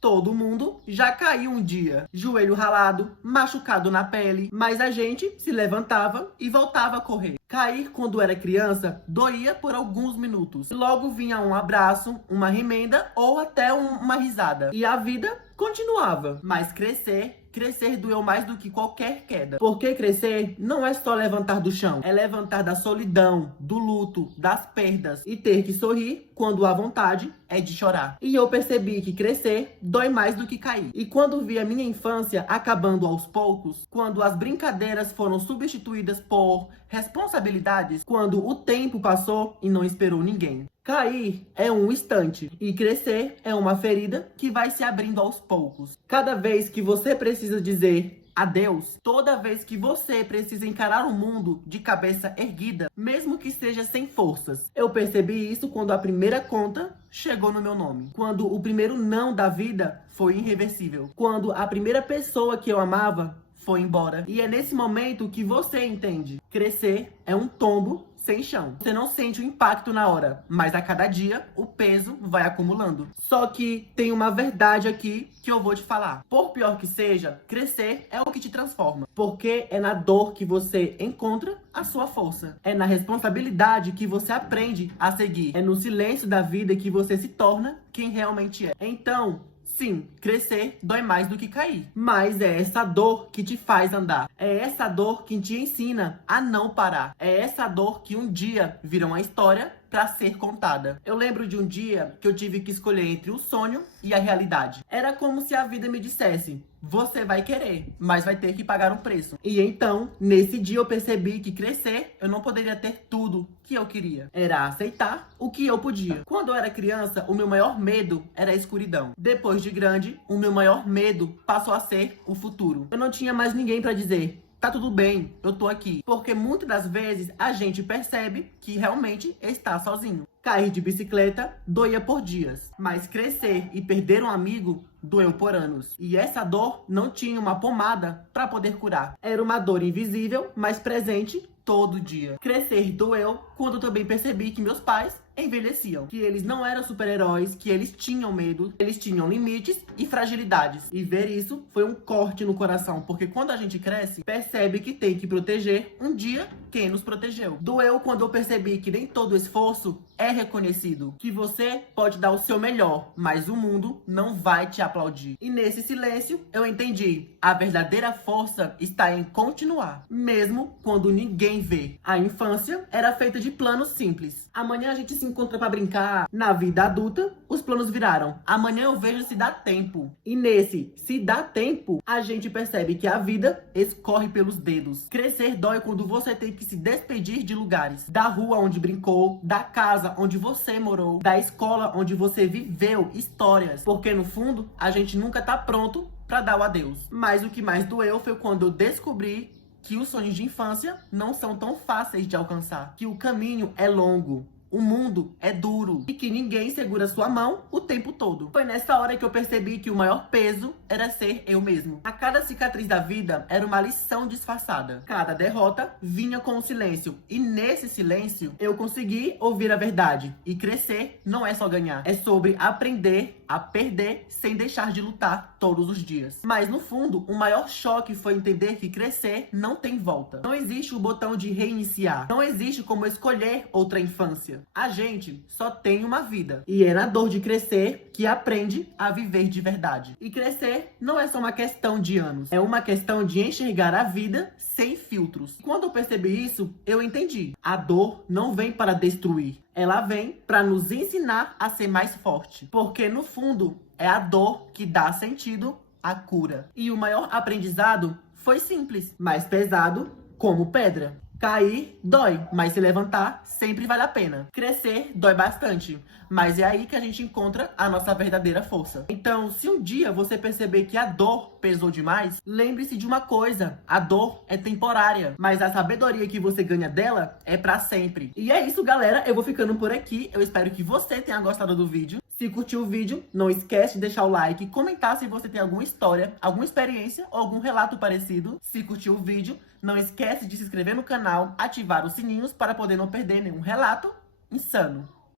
Todo mundo já caiu um dia, joelho ralado, machucado na pele, mas a gente se levantava e voltava a correr. Cair quando era criança doía por alguns minutos. Logo vinha um abraço, uma remenda ou até uma risada. E a vida continuava. Mas crescer doeu mais do que qualquer queda. Porque crescer não é só levantar do chão, é levantar da solidão, do luto, das perdas e ter que sorrir quando a vontade é de chorar. E eu percebi que crescer dói mais do que cair. E quando vi a minha infância acabando aos poucos, quando as brincadeiras foram substituídas por responsabilidades, quando o tempo passou e não esperou ninguém. Cair é um instante e crescer é uma ferida que vai se abrindo aos poucos. Cada vez que você precisa dizer adeus, toda vez que você precisa encarar o mundo de cabeça erguida, mesmo que seja sem forças. Eu percebi isso quando a primeira conta chegou no meu nome. Quando o primeiro não da vida foi irreversível. Quando a primeira pessoa que eu amava foi embora. E é nesse momento que você entende. Crescer é um tombo sem chão. Você não sente o impacto na hora, mas a cada dia o peso vai acumulando. Só que tem uma verdade aqui que eu vou te falar. Por pior que seja, crescer é o que te transforma. Porque é na dor que você encontra a sua força. É na responsabilidade que você aprende a seguir. É no silêncio da vida que você se torna quem realmente é. Então, sim, crescer dói mais do que cair. Mas é essa dor que te faz andar. É essa dor que te ensina a não parar. É essa dor que um dia vira uma história para ser contada. Eu lembro de um dia que eu tive que escolher entre o sonho e a realidade. Era como se a vida me dissesse: você vai querer, mas vai ter que pagar um preço. E então, nesse dia eu percebi que crescer, eu não poderia ter tudo que eu queria. Era aceitar o que eu podia. Quando eu era criança, o meu maior medo era a escuridão. Depois de grande, o meu maior medo passou a ser o futuro. Eu não tinha mais ninguém para dizer: tá tudo bem, eu tô aqui. Porque muitas das vezes a gente percebe que realmente está sozinho. Cair de bicicleta doía por dias, mas crescer e perder um amigo doeu por anos. E essa dor não tinha uma pomada para poder curar. Era uma dor invisível, mas presente todo dia. Crescer doeu quando também percebi que meus pais envelheciam, que eles não eram super-heróis, que eles tinham medo, eles tinham limites e fragilidades. E ver isso foi um corte no coração, porque quando a gente cresce, percebe que tem que proteger um dia quem nos protegeu. Doeu quando eu percebi que nem todo esforço é reconhecido, que você pode dar o seu melhor, mas o mundo não vai te aplaudir. E nesse silêncio, eu entendi: a verdadeira força está em continuar, mesmo quando ninguém vê. A infância era feita de planos simples. Amanhã a gente se encontra pra brincar. Na vida adulta, os planos viraram: amanhã eu vejo se dá tempo. E nesse se dá tempo, a gente percebe que a vida escorre pelos dedos. Crescer dói quando você tem que se despedir de lugares. Da rua onde brincou, da casa onde você morou, da escola onde você viveu histórias. Porque no fundo, a gente nunca tá pronto pra dar o adeus. Mas o que mais doeu foi quando eu descobri que os sonhos de infância não são tão fáceis de alcançar. Que o caminho é longo. O mundo é duro e que ninguém segura sua mão o tempo todo. Foi nessa hora que eu percebi que o maior peso era ser eu mesmo. A cada cicatriz da vida era uma lição disfarçada. Cada derrota vinha com o silêncio. E nesse silêncio, eu consegui ouvir a verdade. E crescer não é só ganhar. É sobre aprender a perder sem deixar de lutar todos os dias. Mas no fundo, o maior choque foi entender que crescer não tem volta. Não existe o botão de reiniciar. Não existe como escolher outra infância. A gente só tem uma vida. E é na dor de crescer que aprende a viver de verdade. E crescer não é só uma questão de anos. É uma questão de enxergar a vida sem filtros. Quando eu percebi isso, eu entendi. A dor não vem para destruir. Ela vem para nos ensinar a ser mais forte. Porque no fundo, é a dor que dá sentido à cura. E o maior aprendizado foi simples, mas pesado como pedra. Cair dói, mas se levantar sempre vale a pena. Crescer dói bastante, mas é aí que a gente encontra a nossa verdadeira força. Então, se um dia você perceber que a dor pesou demais, lembre-se de uma coisa: a dor é temporária, mas a sabedoria que você ganha dela é pra sempre. E é isso, galera, eu vou ficando por aqui. Eu espero que você tenha gostado do vídeo. Se curtiu o vídeo, não esquece de deixar o like, comentar se você tem alguma história, alguma experiência ou algum relato parecido. Se curtiu o vídeo, não esquece de se inscrever no canal, ativar os sininhos para poder não perder nenhum relato insano.